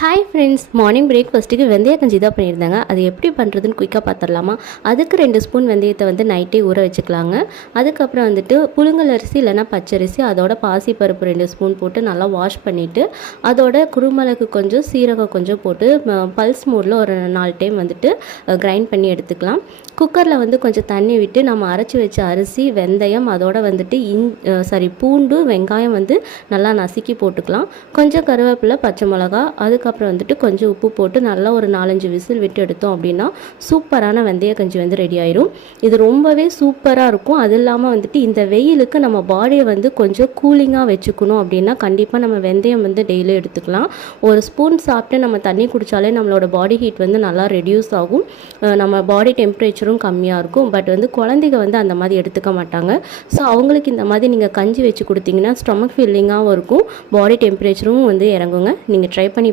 Hi friends, morning பிரேக்ஃபாஸ்ட்டுக்கு வெந்தய கஞ்சி தான் பண்ணியிருந்தாங்க. அது எப்படி பண்ணுறதுன்னு குயிக்காக பார்த்துடலாமா? அதுக்கு 2 ஸ்பூன் வெந்தயத்தை வந்து நைட்டே ஊற வச்சுக்கலாங்க. அதுக்கப்புறம் வந்துட்டு புழுங்கல் அரிசி இல்லைனா பச்சரிசி, அதோட பாசிப்பருப்பு 2 ஸ்பூன் போட்டு நல்லா வாஷ் பண்ணிவிட்டு, அதோட குருமிளகு கொஞ்சம், சீரகம் கொஞ்சம் போட்டு பல்ஸ் மோடில் ஒரு 4 டைம் வந்துட்டு கிரைண்ட் பண்ணி எடுத்துக்கலாம். குக்கரில் வந்து கொஞ்சம் தண்ணி விட்டு நம்ம அரைச்சி வச்ச அரிசி, வெந்தயம், அதோட வந்துட்டு பூண்டு, வெங்காயம் வந்து நல்லா நசுக்கி போட்டுக்கலாம். கொஞ்சம் கருவேப்பிலை, பச்சை மிளகா, அதுக்கப்புறம் வந்துட்டு கொஞ்சம் உப்பு போட்டு நல்லா ஒரு 4-5 விசில் விட்டு எடுத்தோம் அப்படின்னா சூப்பரான வெந்தய கஞ்சி வந்து ரெடி ஆயிரும். இது ரொம்பவே சூப்பராக இருக்கும். அது இல்லாமல் வந்துட்டு இந்த வெயிலுக்கு நம்ம பாடியை வந்து கொஞ்சம் கூலிங்காக வச்சுக்கணும் அப்படின்னா கண்டிப்பாக நம்ம வெந்தயம் வந்து டெய்லி எடுத்துக்கலாம். ஒரு ஸ்பூன் சாப்பிட்டு நம்ம தண்ணி குடித்தாலே நம்மளோட பாடி ஹீட் வந்து நல்லா ரெடியூஸ் ஆகும். நம்ம பாடி டெம்பரேச்சரும் கம்மியாக இருக்கும். பட் வந்து குழந்தைங்க வந்து அந்த மாதிரி எடுத்துக்க மாட்டாங்க. ஸோ அவங்களுக்கு இந்த மாதிரி நீங்கள் கஞ்சி வச்சு கொடுத்தீங்கன்னா ஸ்டொமக் ஃபில்லிங்காகவும் இருக்கும், பாடி டெம்பரேச்சரும் வந்து இறங்குங்க. நீங்கள் ட்ரை பண்ணி